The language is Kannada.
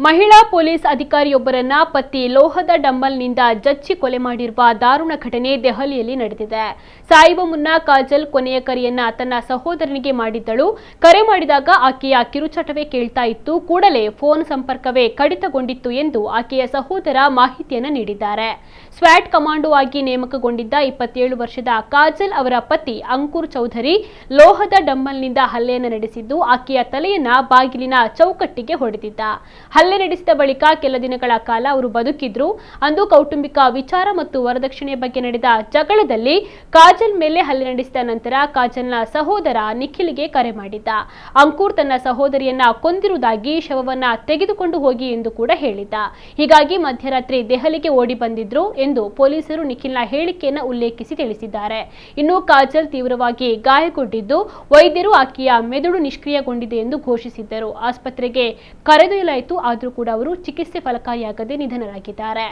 ಮಹಿಳಾ ಪೊಲೀಸ್ ಅಧಿಕಾರಿಯೊಬ್ಬರನ್ನ ಪತಿ ಲೋಹದ ಡಂಬಲ್ನಿಂದ ಜಜ್ಜಿ ಕೊಲೆ ಮಾಡಿರುವ ದಾರುಣ ಘಟನೆ ದೆಹಲಿಯಲ್ಲಿ ನಡೆದಿದೆ. ಸಾಯುವ ಮುನ್ನ ಕಾಜಲ್ ಕೊನೆಯ ಕರೆಯನ್ನ ತನ್ನ ಸಹೋದರನಿಗೆ ಮಾಡಿದ್ದಳು. ಕರೆ ಮಾಡಿದಾಗ ಆಕೆಯ ಕಿರುಚಟವೇ ಕೇಳ್ತಾ ಇತ್ತು. ಕೂಡಲೇ ಫೋನ್ ಸಂಪರ್ಕವೇ ಕಡಿತಗೊಂಡಿತ್ತು ಎಂದು ಆಕೆಯ ಸಹೋದರ ಮಾಹಿತಿಯನ್ನು ನೀಡಿದ್ದಾರೆ. ಸ್ವಾಟ್ ಕಮಾಂಡೋ ಆಗಿ ನೇಮಕಗೊಂಡಿದ್ದ 27 ವರ್ಷದ ಕಾಜಲ್ ಅವರ ಪತಿ ಅಂಕುರ್ ಚೌಧರಿ ಲೋಹದ ಡಂಬಲ್ನಿಂದ ಹಲ್ಲೆಯನ್ನು ನಡೆಸಿದ್ದು ಆಕೆಯ ತಲೆಯನ್ನ ಬಾಗಿಲಿನ ಚೌಕಟ್ಟಿಗೆ ಹೊಡೆದಿದ್ದ. ಹಲ್ಲೆ ನಡೆಸಿದ ಬಳಿಕ ಕೆಲ ದಿನಗಳ ಕಾಲ ಅವರು ಬದುಕಿದ್ರು. ಅಂದು ಕೌಟುಂಬಿಕ ವಿಚಾರ ಮತ್ತು ವರದಕ್ಷಿಣೆ ಬಗ್ಗೆ ನಡೆದ ಜಗಳದಲ್ಲಿ ಕಾಜಲ್ ಮೇಲೆ ಹಲ್ಲೆ ನಡೆಸಿದ ನಂತರ ಕಾಜಲ್ನ ಸಹೋದರ ನಿಖಿಲ್ಗೆ ಕರೆ ಮಾಡಿದ್ದ. ಅಂಕುರ್ ತನ್ನ ಸಹೋದರಿಯನ್ನ ಕೊಂದಿರುವುದಾಗಿ, ಶವವನ್ನ ತೆಗೆದುಕೊಂಡು ಹೋಗಿ ಎಂದು ಕೂಡ ಹೇಳಿದ್ದ. ಹೀಗಾಗಿ ಮಧ್ಯರಾತ್ರಿ ದೆಹಲಿಗೆ ಓಡಿ ಬಂದಿದ್ರು ಎಂದು ಪೊಲೀಸರು ನಿಖಿಲ್ನ ಹೇಳಿಕೆಯನ್ನು ಉಲ್ಲೇಖಿಸಿ ತಿಳಿಸಿದ್ದಾರೆ. ಇನ್ನು ಕಾಜಲ್ ತೀವ್ರವಾಗಿ ಗಾಯಗೊಂಡಿದ್ದು ವೈದ್ಯರು ಆಕೆಯ ಮೆದುಳು ನಿಷ್ಕ್ರಿಯಗೊಂಡಿದೆ ಎಂದು ಘೋಷಿಸಿದ್ದರು. ಆಸ್ಪತ್ರೆಗೆ ಕರೆದೊಯ್ಯಲಾಯಿತು. ಆದರೂ ಕೂಡ ಅವರು ಚಿಕಿತ್ಸೆ ಫಲಕಾರಿಯಾಗದೆ ನಿಧನರಾಗಿದ್ದಾರೆ.